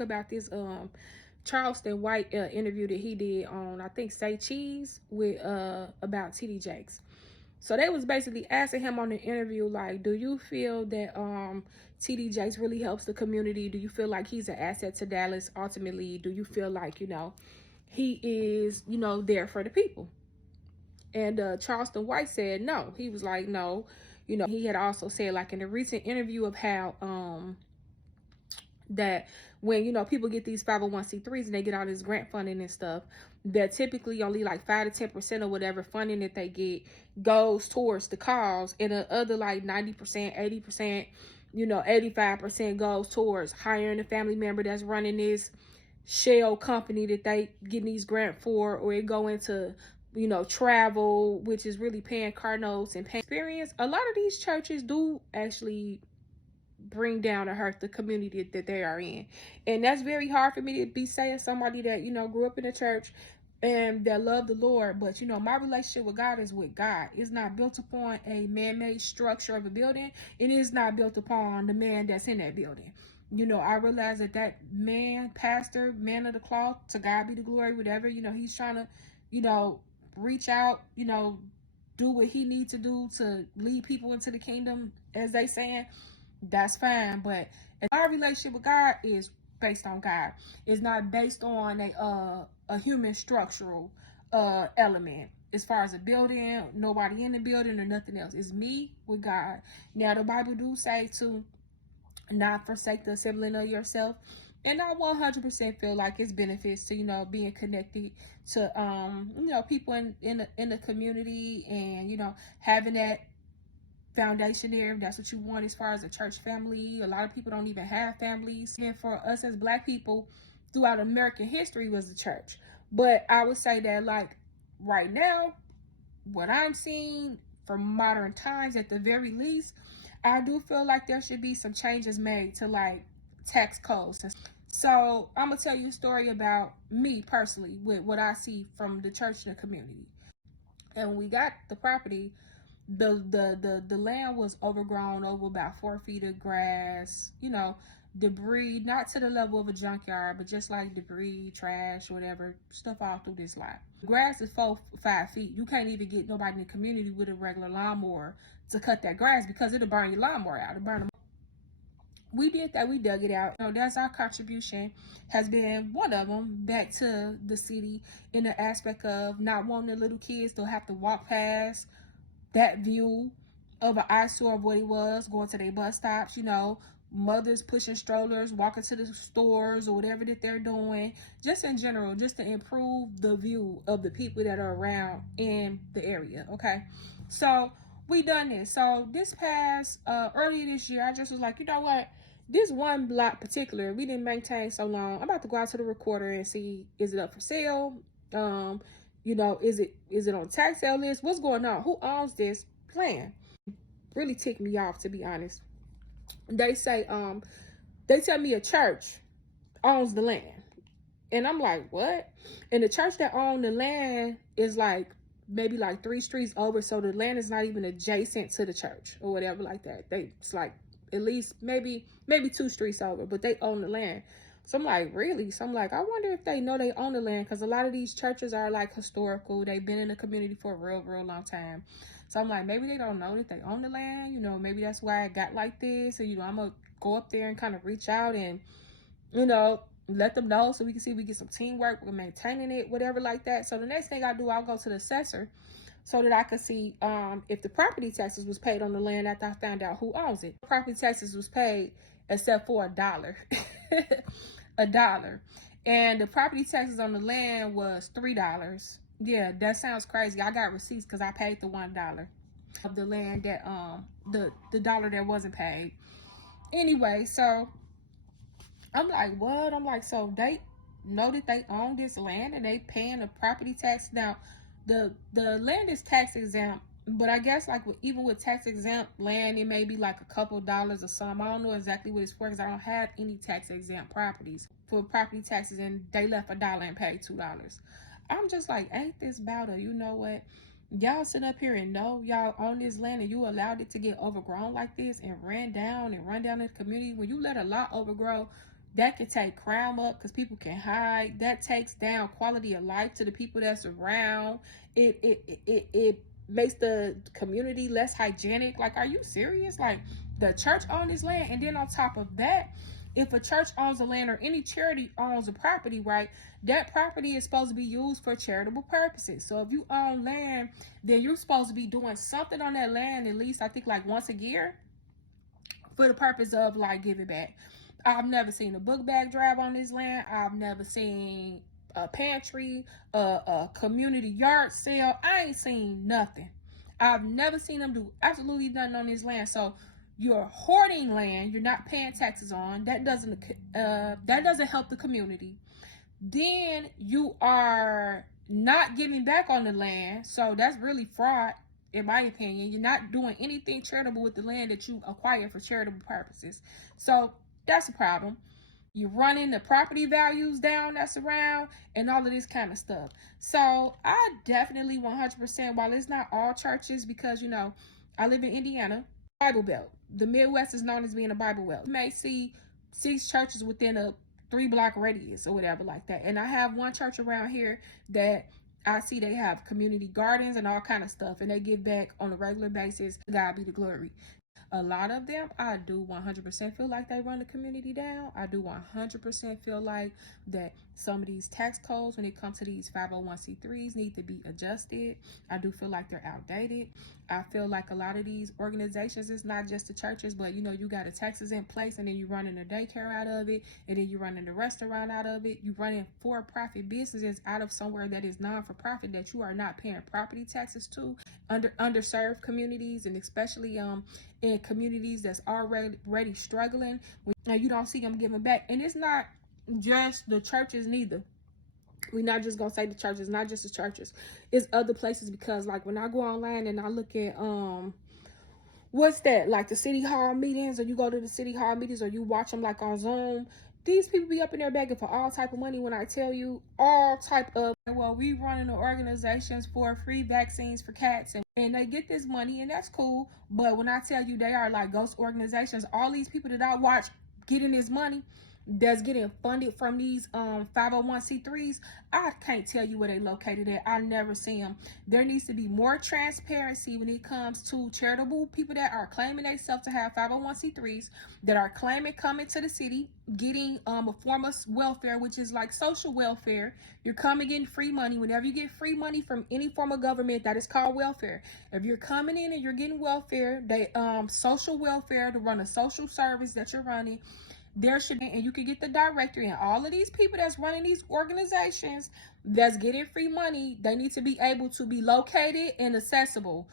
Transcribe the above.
talk about this Charleston White interview that he did on, I think, Say Cheese with about TD Jakes. So they was basically asking him on the interview, like, do you feel that TD Jakes really helps the community? Do you feel like he's an asset to Dallas ultimately? Do you feel like, he is, there for the people? And Charleston White said no. He was like, no. He had also said, like, in a recent interview of how that when people get these 501c3s and they get all this grant funding and stuff, that typically only like 5 to 10% or whatever funding that they get goes towards the cause, and the other like 90%, 80%, 85% goes towards hiring a family member that's running this shell company that they getting these grant for, or it go into travel, which is really paying car notes and paying experience. A lot of these churches do actually bring down or hurt the community that they are in, and that's very hard for me to be saying, somebody that grew up in the church and that love the Lord. But my relationship with God is with God. It's not built upon a man-made structure of a building, and it's not built upon the man that's in that building. I realize that man, pastor, man of the cloth, to God be the glory, whatever, he's trying to reach out, do what he needs to do to lead people into the kingdom, as they saying. That's fine, but our relationship with God is based on God. It's not based on a human structural element. As far as a building, nobody in the building or nothing else. It's me with God. Now the Bible do say to not forsake the assembling of yourself, and I 100% feel like it's benefits to being connected to people in the community, and having that foundation there. That's what you want as far as a church family. A lot of people don't even have families, and for us as Black people throughout American history was the church. But I would say that, like, right now, what I'm seeing from modern times, at the very least, I do feel like there should be some changes made to like tax codes. So I'm gonna tell you a story about me personally with what I see from the church and the community. And when we got the property, the land was overgrown, over about 4 feet of grass, debris, not to the level of a junkyard, but just like debris, trash, whatever, stuff all through this lot. Grass is 4-5 feet. You can't even get nobody in the community with a regular lawnmower to cut that grass, because it'll burn your lawnmower out. It'll burn them. We did that. We dug it out. That's our contribution, has been one of them, back to the city, in the aspect of not wanting the little kids to have to walk past that view of an eyesore of what it was, going to their bus stops, mothers pushing strollers, walking to the stores, or whatever that they're doing, just in general, just to improve the view of the people that are around in the area. Okay, so we done this. So this past earlier this year, I just was like, you know what, this one block particular we didn't maintain so long, I'm about to go out to the recorder and see, is it up for sale? Is it on tax sale list? What's going on? Who owns this land? Really ticked me off, to be honest. They say, they tell me a church owns the land. And I'm like, what? And the church that owned the land is like maybe like 3 streets over, so the land is not even adjacent to the church or whatever like that. It's like at least maybe 2 streets over, but they own the land. So I'm like, really? So I'm like, I wonder if they know they own the land, because a lot of these churches are like historical. They've been in the community for a real, real long time. So I'm like, maybe they don't know that they own the land. Maybe that's why it got like this. And, I'm going to go up there and kind of reach out and, let them know, so we can see if we get some teamwork with maintaining it, whatever like that. So the next thing I do, I'll go to the assessor so that I could see if the property taxes was paid on the land after I found out who owns it. Property taxes was paid except for $1. $1. And the property taxes on the land was $3. Yeah, that sounds crazy. I got receipts because I paid the $1 of the land that the dollar that wasn't paid. Anyway, so I'm like, what? I'm like, so they know that they own this land and they paying the property tax. Now, the land is tax exempt, but I guess like even with tax exempt land, it may be like a couple dollars or something. I don't know exactly what it's for, because I don't have any tax exempt properties for property taxes, and they left $1 and paid $2. I'm just like, ain't this about a, you know what? Y'all sit up here and know y'all own this land, and you allowed it to get overgrown like this and run down in the community. When you let a lot overgrow, That could take crime up because people can hide. That takes down quality of life to the people that's around. It makes the community less hygienic. Like, are you serious? Like, the church owns this land, and then on top of that, if a church owns a land or any charity owns a property, right, that property is supposed to be used for charitable purposes. So if you own land, then you're supposed to be doing something on that land at least, I think, like once a year for the purpose of like giving back. I've never seen a book bag drive on this land. I've never seen a pantry, a community yard sale. I ain't seen nothing. I've never seen them do absolutely nothing on this land. So you're hoarding land. You're not paying taxes on. That doesn't help the community. Then you are not giving back on the land. So that's really fraud, in my opinion. You're not doing anything charitable with the land that you acquire for charitable purposes. So that's a problem. You're running the property values down that's around and all of this kind of stuff. So I definitely 100%, while it's not all churches, because, I live in Indiana, Bible Belt. The Midwest is known as being a Bible Belt. You may see 6 churches within a 3-block radius or whatever like that. And I have one church around here that I see they have community gardens and all kind of stuff, and they give back on a regular basis. God be the glory. A lot of them, I do 100% feel like they run the community down. I do 100% feel like that some of these tax codes, when it comes to these 501c3s, need to be adjusted. I do feel like they're outdated. I feel like a lot of these organizations, it's not just the churches, but you got the taxes in place, and then you running the daycare out of it, and then you running the restaurant out of it. You running for-profit businesses out of somewhere that is non-for-profit that you are not paying property taxes to. Underserved communities, and especially in communities that's already struggling, you don't see them giving back. And it's not just the churches neither. We're not just gonna say the churches, not just the churches. It's other places, because like when I go online and I look at what's that, like the city hall meetings, or you go to the city hall meetings, or you watch them like on Zoom, these people be up in there begging for all type of money. When I tell you, all type of, well, we running the organizations for free vaccines for cats, and they get this money, and that's cool. But when I tell you they are like ghost organizations, all these people that I watch getting this money that's getting funded from these 501c3s, I can't tell you where they located at. I never see them. There needs to be more transparency when it comes to charitable people that are claiming themselves to have 501c3s, that are claiming coming to the city, getting a form of welfare, which is like social welfare. You're coming getting free money. Whenever you get free money from any form of government, that is called welfare. If you're coming in and you're getting welfare, they social welfare to run a social service that you're running, there should be, and you can get the directory, and all of these people that's running these organizations that's getting free money, they need to be able to be located and accessible.